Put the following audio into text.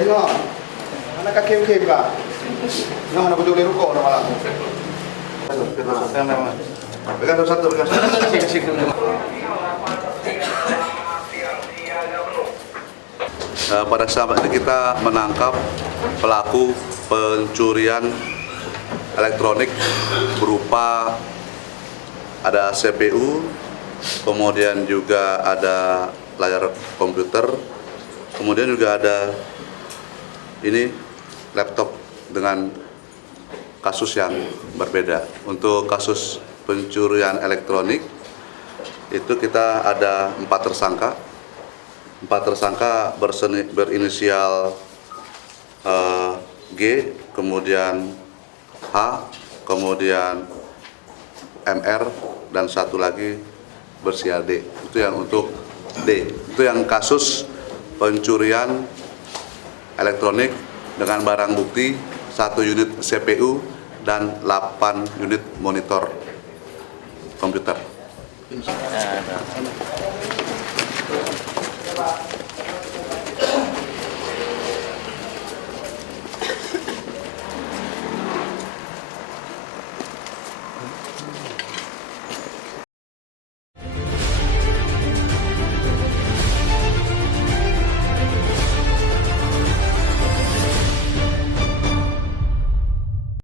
Tengok. Anak kaki kem kah? Nah, anak betul rukuk orang malam. Pegang satu, pegang satu. Pada saat ini kita menangkap pelaku pencurian elektronik berupa ada CPU, kemudian juga ada layar komputer, kemudian juga ada ini laptop dengan kasus yang berbeda. Untuk kasus pencurian elektronik itu kita ada 4 tersangka. 4 tersangka berinisial G, kemudian H, kemudian MR, dan satu lagi bersial D. Itu yang untuk D. Itu yang kasus pencurian elektronik dengan barang bukti 1 unit CPU dan 8 unit monitor komputer.